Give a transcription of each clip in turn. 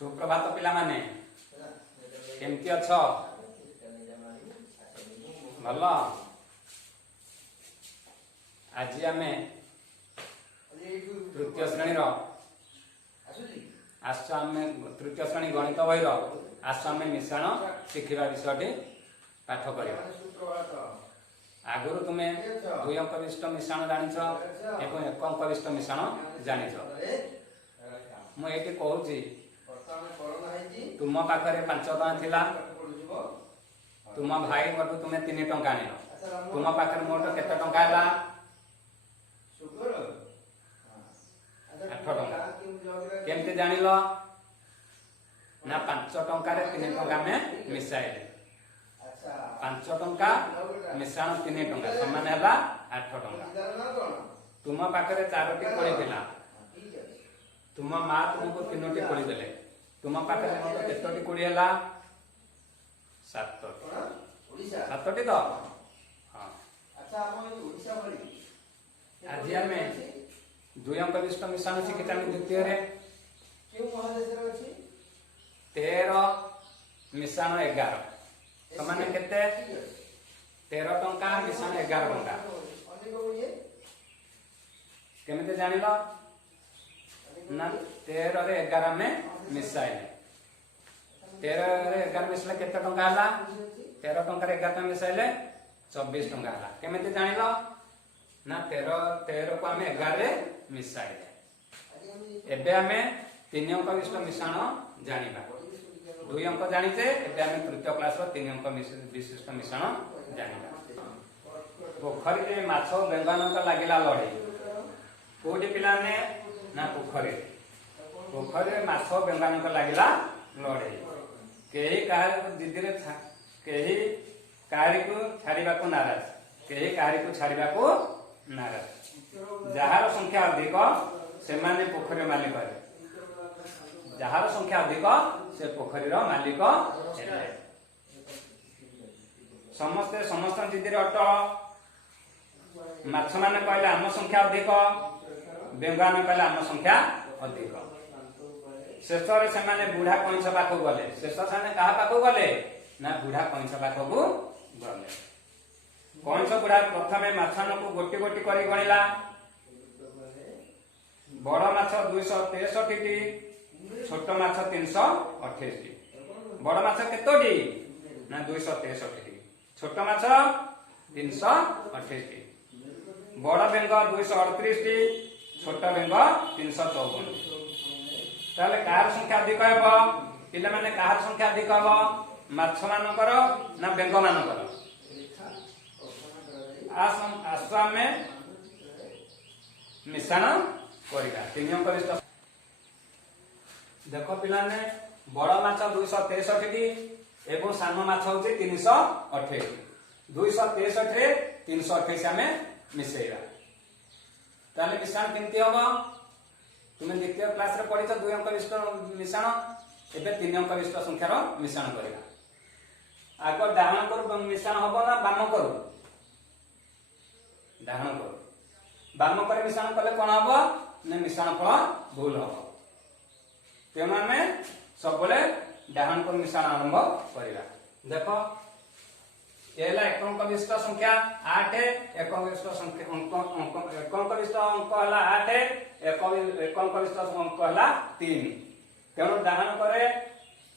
सुप्रभात पिला माने केमती अछ भल आज आम तृतीय श्रेणी तृतीय श्रेणी गणित बही आम मिश्रण शिखा विषय पाठ कर आगुरी तुम्हें 2 अंक विशिष्ट मिश्रण जानिछ एवं 1 अंक विशिष्ट मिश्रण जानिछ मुझे कहूँ तुम पाखे 5 टଙ୍କା थिला तुम भाई गठू तुम्हें 3 टଙ୍କା आनिल तुम पाखे मोट केते टଙ୍କା हैला 8 टଙ୍କା केमते जानिल ना 5 टଙ୍କା रे 3 टଙ୍କା में मिसाइले 5 टଙ୍କା मिश्रण 3 टଙ୍କା समान हैला 8 टଙ୍କା तुम पाखे 4टी कोड़ी थिला तुम माँ तुमको 3टी कोड़ी देले तुम पाखे मोट केतोटी कोड़ी हैला 7टी तो हाँ आज आम 2 अंक विशिष्ट मिश्रण शिखिता द्वितीय 13 मिश्रण 11 समान केते 13 टଙ୍କା मिश्रण 11 टଙ୍କା केमिते जानिल ना 13 रे 11 में मिसाइले 13 रे 11 मिसले केते टଙ୍କା हला 13 टଙ୍କା रे 11 मिसाइले 24 टଙ୍କା हला केमिते जानिल ना 13 को हमें 11 रे मिसाइले एबे हमें 3 अंक विशिष्ट मिश्रण जानिबा 2 अंक जानिते एबे हमें तृतीय क्लास रो 3 अंक विशिष्ट मिश्रण जानिबा पोखरी रे माछ बेंगानक लागिला लड़े कोडी पिला ने ना पोखरी रे माछ बेंगानक लागिला लड़े कहीं कहा दीदी कहीं कहारी को छाड़वा को नाराज कहीं कहारी को छाड़वा को नाराज जार संख्या अधिक से माने पोखरी मालिक जार संख्या अधिक से पोखरी मालिक समस्ते समस्त दीदी अटल माछ माने कहले आम संख्या अधिक बेंगान कहले आम संख्या अधिक शेष से बुढ़ा कईंछ पाखक गले शेष से क्या पाखक गले ना बुढ़ा कईंछ पाखक गले कईंछ बुढ़ा प्रथम माछान को गोटी गोटी कर गणिला बड़ माछ 263टी छोट माछ 328टी बड़ माछ केतोटी ना 263टी छोट माछ 328टी बड़ बेंग 238टी छोट बेंग 354 ताले कार संख्या अधिक हेबो पिला माने कार संख्या अधिक हेबो माछ मानकर ना बेंग मानकर आसम में मिश्रण करिका 3 अंक विशिष्ट देखो पिला ने बड़ माछ 263टी एवं सान माछ होचे 328 263 रे 328 हमें मिसेइरा ताले मिश्रण केमती होबो तुम्हें द्वितीय क्लास रे पढ़ी 2 अंक विशिष्ट मिश्रण एबे 3 अंक विशिष्ट संख्यार मिश्रण करिला आग डाहण कर मिश्रण होबो ना बाम करू डाहण कर बाम कर मिश्रण कले कोन होबो ने मिश्रण फल भूल होबो तेमा में सबले डाहण कर मिश्रण आरंभ करिला देखो एला 1 अंक विशिष्ट संख्या 8 1 अंक विशिष्ट संख्या 1 अंक विशिष्ट अंक हला 8 1 अंक विशिष्ट अंक हला 3 तेणु डाहण करे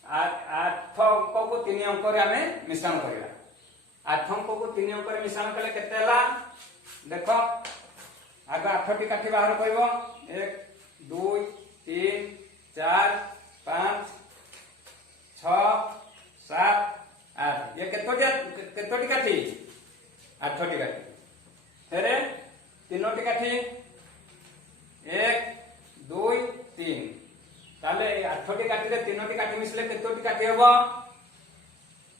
8 अंक को 3 अंक रे हमें मिश्रण करिला 8 अंक को 3 अंक रे मिश्रण कले केते हला देखो आगे 8 टी काठी बाहर करबो 1 2 3 4 5 6 7 8 ये केतोटी काठी 8टी काठी फेरे 3टी काठी 1 2 3 ताले 8टी काठी रे 3टी काठी मिसले केतोटी काठी हेबो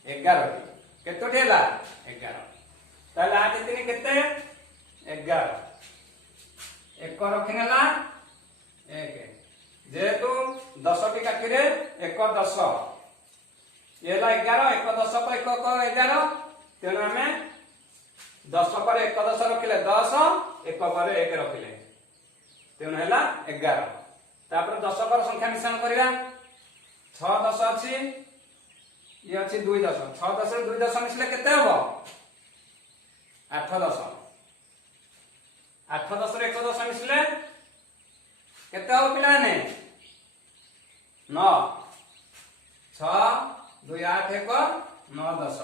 11टी केतोटी हैला 11 ताले 8 3 केते 11 1 रखिनेला 1 जेतु 10टी काठी रे 1 10 येला 11 1 10 को 1 को 11 तेणु हमें 10 पर 1 10 रखिले 10 1 पर 1 रखिले तेणु हैला 11 तापर 10 पर संख्या मिश्रण करिया 6 10 अछि ये अछि 2 10 6 10 रे 2 10 मिसले केते हबो 8 10 8 10 रे 1 10 मिसले केते हबो पिलाने 9 6 2 8 1 9 10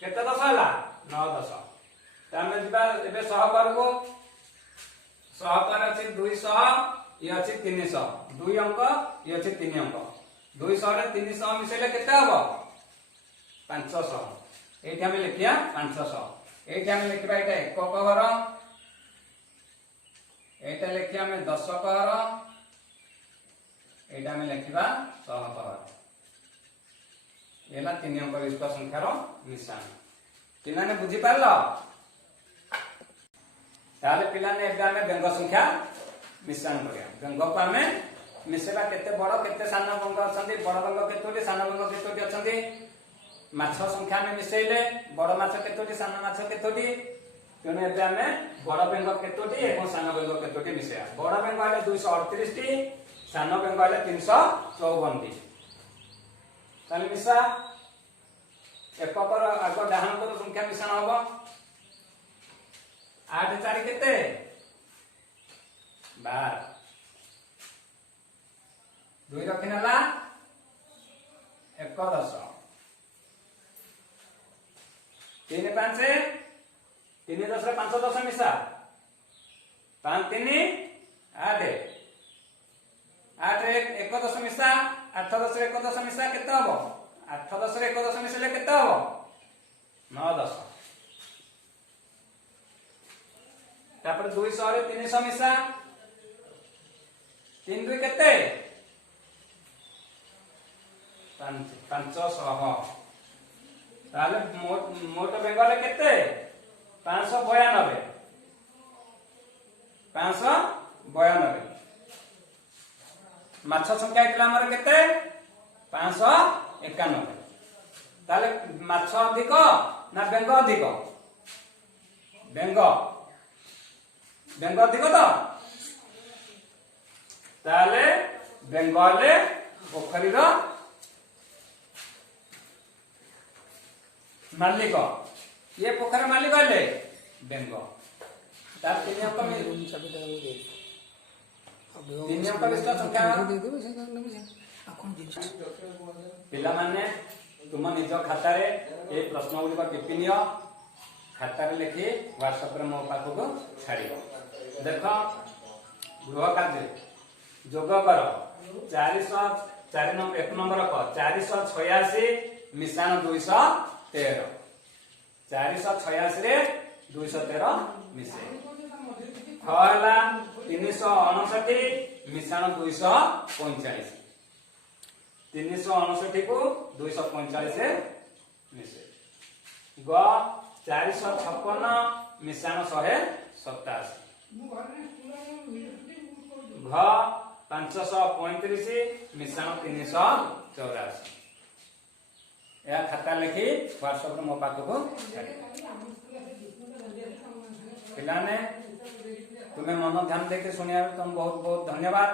केते 10 हला 9 10 तामे जिबा एबे सहकार को सहकार अछि 200 ये अछि 300 2 अंक ये अछि 3 अंक 200 रे 300 मिसेले केते हबो 500 एठी हम लिखिया 500 एठी हम लिखबा एटा एक कहर एटा लिखिया हम 10 कहर एटा हम लिखबा 100 कहर एला 3 अंक विशिष्ट संख्यार मिश्रण पिलाने बुझी पारलो ताले पिलाने एग्जाम में व्यंग संख्या मिश्रण करिया व्यंग को हमें मिसेबा केते बड़ केते सान व्यंग अछंती बड़ व्यंग केतोटी सान व्यंग केतोटी अछंती माछ संख्या में मिसेइले बड़ माछ केतोटी सान माछ केतोटी तेने एते हमें बड़ व्यंग केतोटी एवं सान व्यंग केतोटी मिसेया बड़ व्यंग आले 238 टी सान व्यंग आले 354 टी ताले मिसा एककर आग डाहन कर संख्या मिश्रण होबो 8 4 केते 12 2 रखिनला 1 10 3 5 3 10 रे 5 10 मिसा 5 3 8 8 रे 1 10 मिसा 8 10 रे 1 10 मिसा केते हबो 8 10 रे 1 10 मिसले केते हबो 9 10 तापर 200 रे 300 मिसा 3 2 केते 500 ताले मोट बेंगले केते 592 माछ संख्या इतला हमर केते 591 ताले माछ अधिक ना बेंग अधिक बेंग अधिक तो ताले बेंगले पोखरी रो मालिक ये पोखर मालिक हेले बेंग तार 3 अंक में 3 अंक विशिष्ट संख्या पिला माने तुम निज खाता रे ए प्रश्न गुलिक टिपि नियो खाता रे लिखि व्हाट्सएप रे मो पाखो को छाड़िबो देखो गृह कार्य जोग कर 400 4 नंबर 1 नंबर को 486 मिश्रण 213 486 रे 213 मिसे हला 359 मिश्रण 245 359 को 245 से मिसे ग 456 मिश्रण 187 घ 535 मिश्रण 384 या खाता लिखि व्हाट्सएप रे मो पाखो को पिलाने तुम्हें मन ध्यान देके सुनिया तुम बहुत बहुत धन्यवाद।